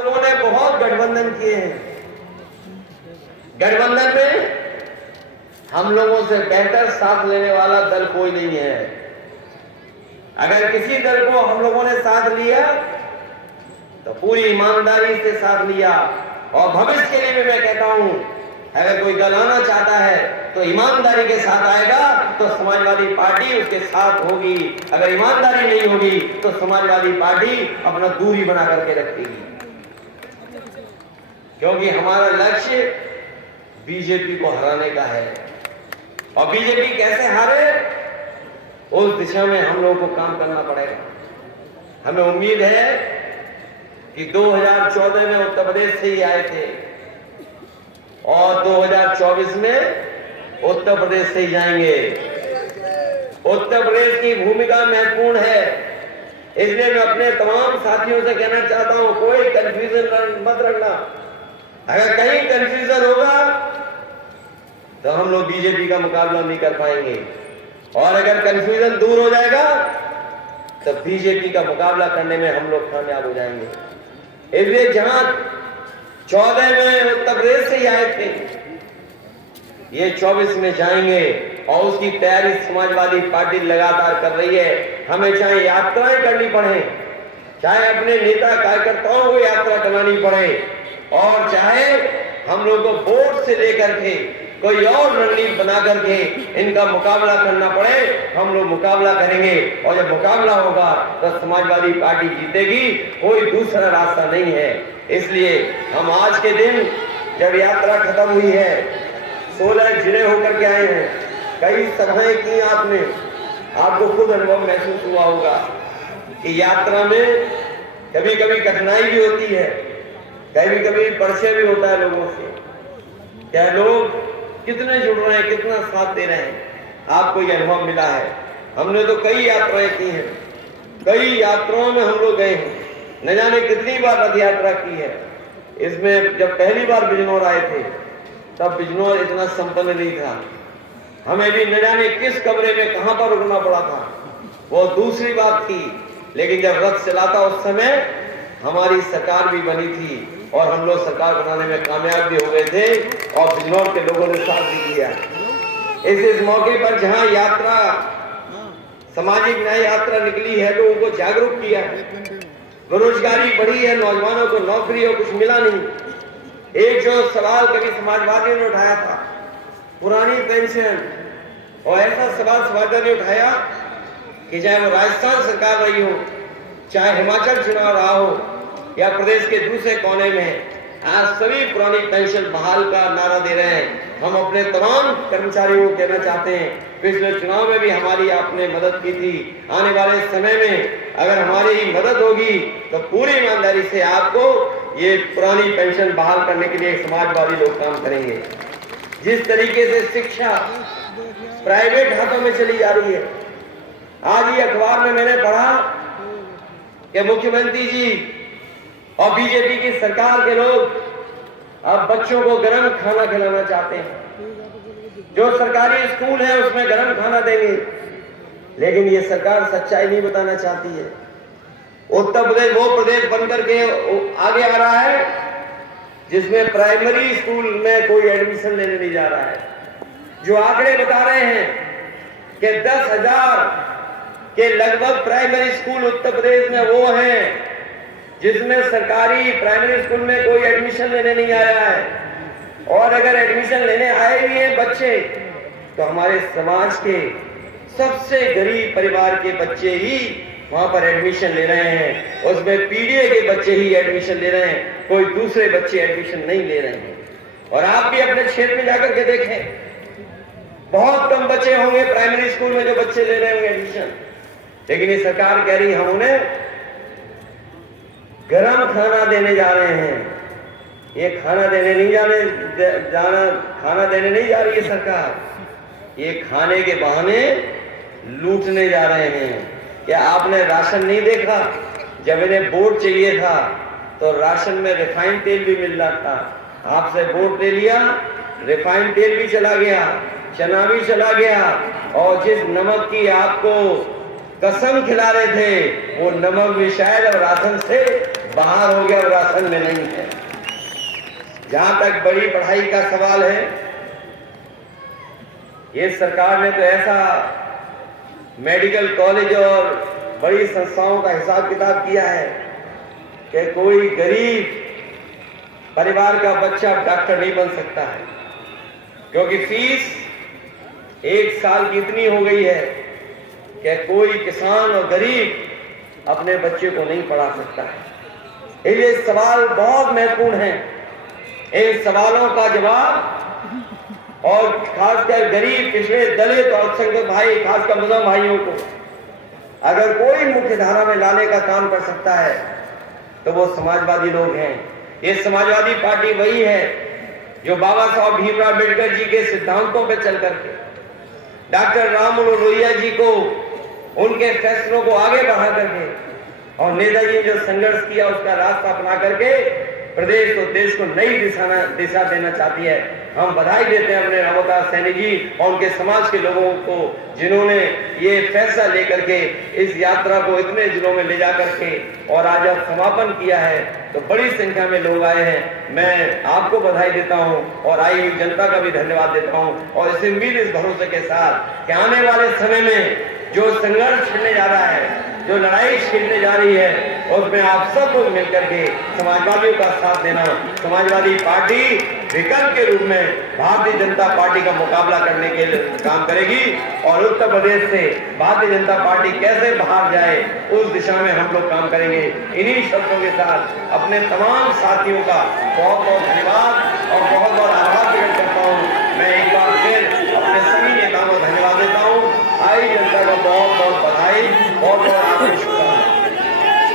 लोगों ने बहुत गठबंधन किए हैं। गठबंधन में हम लोगों से बेहतर साथ लेने वाला दल कोई नहीं है। अगर किसी दल को हम लोगों ने साथ लिया तो पूरी ईमानदारी से साथ लिया, और भविष्य के लिए भी मैं कहता हूं, अगर कोई दल आना चाहता है तो ईमानदारी के साथ आएगा तो समाजवादी पार्टी उसके साथ होगी। अगर ईमानदारी नहीं होगी तो समाजवादी पार्टी अपना दूरी बना करके रखेगी, क्योंकि हमारा लक्ष्य बीजेपी को हराने का है। और बीजेपी कैसे हारे, उस दिशा में हम लोगों को काम करना पड़ेगा। हमें उम्मीद है कि 2014 में उत्तर प्रदेश से ही आए थे और 2024 में उत्तर प्रदेश से ही जाएंगे। उत्तर प्रदेश की भूमिका महत्वपूर्ण है, इसलिए मैं अपने तमाम साथियों से कहना चाहता हूं, कोई कंफ्यूजन मत रखना। अगर कहीं कंफ्यूजन होगा तो हम लोग बीजेपी का मुकाबला नहीं कर पाएंगे, और अगर कंफ्यूजन दूर हो जाएगा तो बीजेपी का मुकाबला करने में हम लोग कामयाब हो जाएंगे। इसलिए जहां 14 में उत्तर प्रदेश से ही आए थे, ये 24 में जाएंगे, और उसकी तैयारी समाजवादी पार्टी लगातार कर रही है। हमें चाहे यात्राएं करनी पड़े, चाहे अपने नेता कार्यकर्ताओं को यात्रा करानी पड़े, और चाहे हम लोग को वोट से लेकर के कोई और रणनीति बना करके इनका मुकाबला करना पड़े, हम लोग मुकाबला करेंगे। और जब मुकाबला होगा तो समाजवादी पार्टी जीतेगी, कोई दूसरा रास्ता नहीं है। इसलिए हम आज के दिन जब यात्रा खत्म हुई है, 16 जिले होकर के आए हैं, कई सभाएं की आपने, आपको खुद अनुभव महसूस हुआ होगा कि यात्रा में कभी कभी कठिनाई भी होती है, कभी कभी परिचय भी होता है लोगों से, क्या लोग कितने जुड़ रहे हैं, कितना साथ दे रहे हैं, आपको यह अनुभव मिला है। हमने तो कई यात्राएं की हैं, कई यात्राओं में हम लोग गए हैं, न जाने कितनी बार रथ यात्रा की है। इसमें जब पहली बार बिजनौर आए थे तब बिजनौर इतना संपन्न नहीं था, हमें भी न जाने किस कमरे में कहां पर रुकना पड़ा था, वो दूसरी बात थी। लेकिन जब रथ चलाता उस समय हमारी सरकार भी बनी थी और हम लोग सरकार बनाने में कामयाब भी हो गए थे, और बिजनौर के लोगों ने साथ भी दिया। इस मौके पर जहां यात्रा, सामाजिक न्याय यात्रा निकली है, तो उनको जागरूक किया है। बेरोजगारी बढ़ी है, नौजवानों को नौकरी और कुछ मिला नहीं। एक जो सवाल कभी समाजवादियों ने उठाया था, पुरानी पेंशन, और ऐसा सवाल समाजवादियों ने उठाया कि चाहे वो राजस्थान सरकार रही हो, चाहे हिमाचल चुनाव रहा हो, या प्रदेश के दूसरे कोने में, आज सभी पुरानी पेंशन बहाल का नारा दे रहे हैं। हम अपने तमाम कर्मचारियों को कहना चाहते हैं, पिछले चुनाव में भी हमारी आपने मदद की थी, आने वाले समय में अगर हमारी मदद होगी तो पूरी ईमानदारी से आपको ये पुरानी पेंशन बहाल करने के लिए समाजवादी लोग काम करेंगे। जिस तरीके से शिक्षा प्राइवेट हाथों में चली जा रही है, आज ही अखबार में मैंने पढ़ा कि मुख्यमंत्री जी और बीजेपी की सरकार के लोग अब बच्चों को गर्म खाना खिलाना चाहते हैं। जो सरकारी स्कूल है उसमें गर्म खाना देंगे, लेकिन ये सरकार सच्चाई नहीं बताना चाहती है। उत्तर प्रदेश वो प्रदेश बनकर के आगे आ रहा है जिसमें प्राइमरी स्कूल में कोई एडमिशन लेने नहीं जा रहा है। जो आंकड़े बता रहे हैं कि 10,000 के लगभग प्राइमरी स्कूल उत्तर प्रदेश में वो हैं जिसमें सरकारी प्राइमरी स्कूल में कोई एडमिशन लेने नहीं आया है, और अगर एडमिशन लेने आए भी हैं बच्चे तो हमारे समाज के सबसे गरीब परिवार के बच्चे ही वहां पर एडमिशन ले रहे हैं। उसमें पीडीए के बच्चे ही एडमिशन ले रहे हैं, कोई दूसरे बच्चे एडमिशन नहीं ले रहे हैं। और आप भी अपने क्षेत्र में जाकर के देखें, बहुत कम बच्चे होंगे प्राइमरी स्कूल में जो बच्चे ले रहे होंगे एडमिशन, लेकिन ये सरकार कह रही हम उन्हें गरम खाना देने जा रहे हैं। ये खाना देने नहीं खाना देने नहीं जा रही है सरकार, ये खाने के बहाने लूटने जा रहे हैं। क्या आपने राशन नहीं देखा? जब इन्हें वोट चाहिए था तो राशन में रिफाइंड तेल भी मिल रहा था, आपसे वोट ले लिया, रिफाइंड तेल भी चला गया, चना भी चला गया, और जिस नमक की आपको कसम खिला रहे थे वो नमक भी शायद अब राशन से बाहर हो गया और राशन में नहीं है। जहां तक बड़ी पढ़ाई का सवाल है, ये सरकार ने तो ऐसा मेडिकल कॉलेज और बड़ी संस्थाओं का हिसाब किताब किया है कि कोई गरीब परिवार का बच्चा डॉक्टर नहीं बन सकता है, क्योंकि फीस एक साल की इतनी हो गई है कि कोई किसान और गरीब अपने बच्चे को नहीं पढ़ा सकता है। ये सवाल बहुत महत्वपूर्ण है। इन सवालों का जवाब, और खासकर गरीब, पिछड़े, दलित और अल्पसंख्यक भाई, खासकर मुस्लिम भाइयों को अगर कोई मुख्य धारा में लाने का काम कर सकता है तो वो समाजवादी लोग हैं। ये समाजवादी पार्टी वही है जो बाबा साहब भीमराव अम्बेडकर जी के सिद्धांतों पर चल करके, डॉक्टर राम मनोहर लोहिया जी को, उनके फैसलों को आगे बढ़ा करके और नेताजी ने जो संघर्ष किया उसका रास्ता अपना करके प्रदेश को, देश को नई दिशा देना चाहती है। हम बधाई देते हैं अपने अवतार सैनी जी और उनके समाज के लोगों को, जिन्होंने ये फैसला लेकर के इस यात्रा को इतने जिलों में ले जा करके और आज अब समापन किया है। तो बड़ी संख्या में लोग आए हैं। मैं आपको बधाई देता हूं और आई हुई जनता का भी धन्यवाद देता हूं और इस उम्मीद, इस भरोसे के साथ कि आने वाले समय में जो संघर्ष छिड़ने जा रहा है, जो लड़ाई छिड़ने जा रही है, उसमें आप सब लोग मिलकर के समाजवादियों का साथ देना। समाजवादी पार्टी विकल्प के रूप में भारतीय जनता पार्टी का मुकाबला करने के लिए काम करेगी और उत्तर प्रदेश से भारतीय जनता पार्टी कैसे बाहर जाए उस दिशा में हम लोग काम करेंगे। इन्हीं शब्दों के साथ अपने तमाम साथियों का बहुत बहुत धन्यवाद और बहुत बहुत आभार व्यक्त करता हूँ। मैं एक बार फिर अपने सभी नेताओं को धन्यवाद देता हूँ। आई जनता को बहुत बहुत बधाई, बहुत बहुत